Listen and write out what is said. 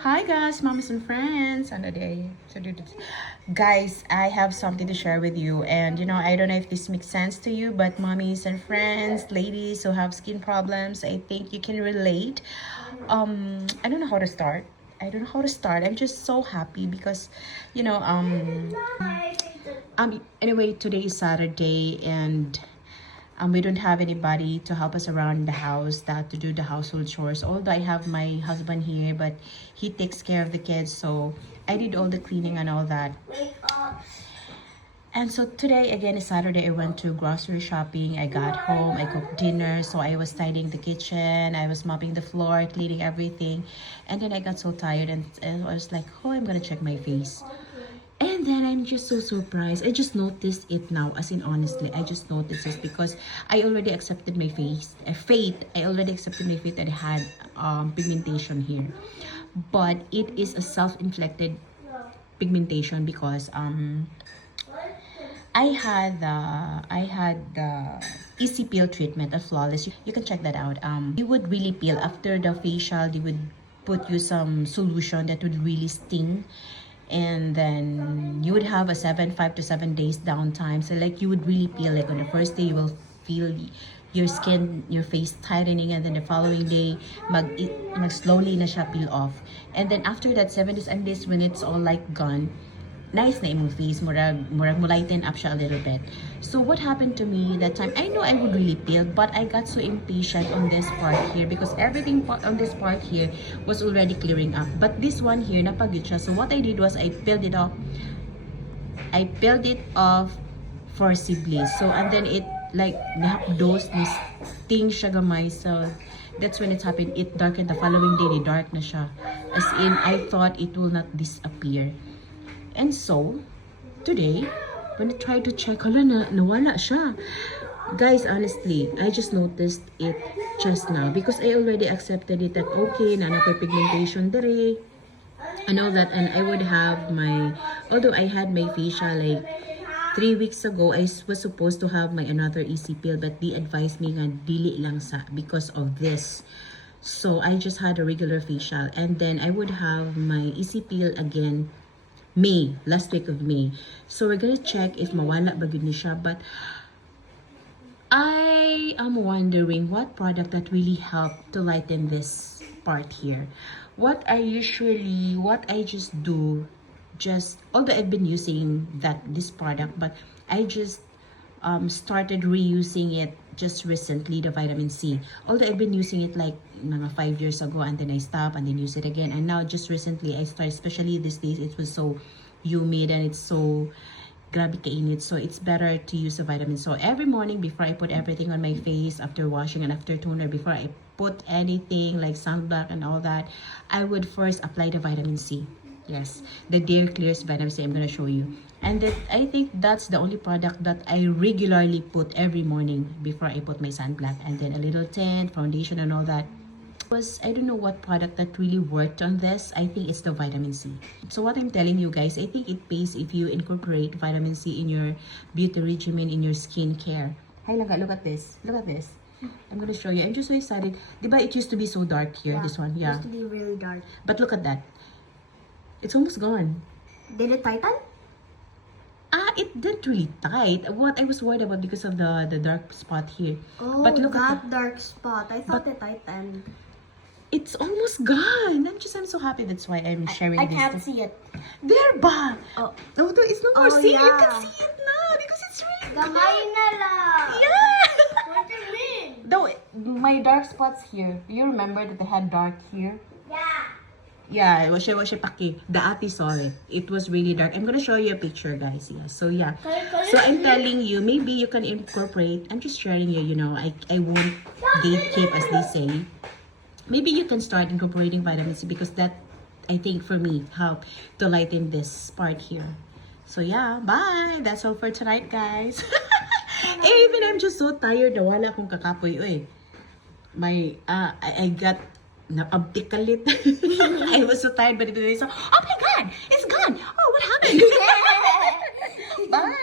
Hi guys, mamas and friends. Ano day? Guys, I have something to share with you, and I don't know if this makes sense to you, but mommies and friends, ladies who have skin problems, I think you can relate. I don't know how to start. I'm just so happy because, you know, anyway, today is Saturday, and we don't have anybody to help us around the house that to do the household chores. Although I have my husband here, but he takes care of the kids, so I did all the cleaning and all that. And so today again is Saturday. I went to grocery shopping. I got home. I cooked dinner. So I was tidying the kitchen. I was mopping the floor, cleaning everything. And then I got so tired and I was like, oh, I'm gonna check my face. And then I'm just so surprised. I just noticed it now. As in, honestly, I just noticed this because I already accepted my fate. I already accepted my fate that I had pigmentation here. But it is a self-inflicted pigmentation because I had the easy peel treatment at Flawless. You can check that out. You would really peel after the facial. They would put you some solution that would really sting, and then you would have a 5 to 7 days downtime. So like you would really peel, like on the first day you will feel your skin, your face tightening, and then the following day mag slowly na siya peel off. And then after that 7 days and days, when it's all like gone, nice na imong face, murag mo lighten up siya a little bit. So what happened to me that time, I know I would really peel, but I got so impatient on this part here because everything on this part here was already clearing up. But this one here, napagod siya. So what I did was I peeled it off. I peeled it off forcibly. So and then it like nahapdos ni sting siya gamay. So that's when it happened. It darkened the following day, ni dark na siya. As in, I thought it will not disappear. And so, today, when I tried to check, nawala siya. Guys, honestly, I just noticed it just now because I already accepted it that okay, na pigmentation dere and all that. And I would have although I had my facial like 3 weeks ago, I was supposed to have my another easy peel, but they advised me nga dili lang sa because of this. So, I just had a regular facial. And then, I would have my easy peel again last week of May. So we're gonna check if mawala ba gud ni siya, but I am wondering what product that really helped to lighten this part here. What I just do, although I've been using this product, but I just started reusing it just recently, the vitamin C. Although I've been using it like 5 years ago, and then I stopped and then use it again, and now just recently I started, especially these days it was so humid and it's so grabe kainit, so it's better to use the vitamin. So every morning before I put everything on my face, after washing and after toner, before I put anything like sunblock and all that, I would first apply the vitamin C. Yes, the Dare Clears vitamin C. I'm gonna show you. And that, I think that's the only product that I regularly put every morning before I put my sunblock, and then a little tint, foundation, and all that. I don't know what product that really worked on this. I think it's the vitamin C. So what I'm telling you guys, I think it pays if you incorporate vitamin C in your beauty regimen, in your skincare. Hi, look at this. Look at this. I'm gonna show you. I'm just so excited. Diba it used to be so dark here, this one? Yeah. It used to be really dark. But look at that. It's almost gone. Did it tighten? It didn't really tight. What I was worried about because of the dark spot here. Oh, but look that at dark spot. I thought it tightened. It's almost gone. I'm so happy. That's why I'm sharing I this. can't see it. There ba? Oh. No, it's not more. Oh, See, yeah. you can see it now because it's really Gamay na lang. Yeah. What do you mean? Though my dark spots here. Do you remember that I had dark here? Yeah. Yeah, washe paki. The ate saw it. It was really dark. I'm gonna show you a picture, guys. Yeah. So yeah. So I'm telling you, maybe you can incorporate. I'm just sharing you. I won't gatekeep, as they say. Maybe you can start incorporating vitamin C because that, I think, for me, helped to lighten this part here. So yeah, bye. That's all for tonight, guys. Even I'm just so tired na wala akong kakapoy. Oy. I got naabdik kalit. I was so tired, but it was so, oh my God, it's gone. Oh, what happened? Bye.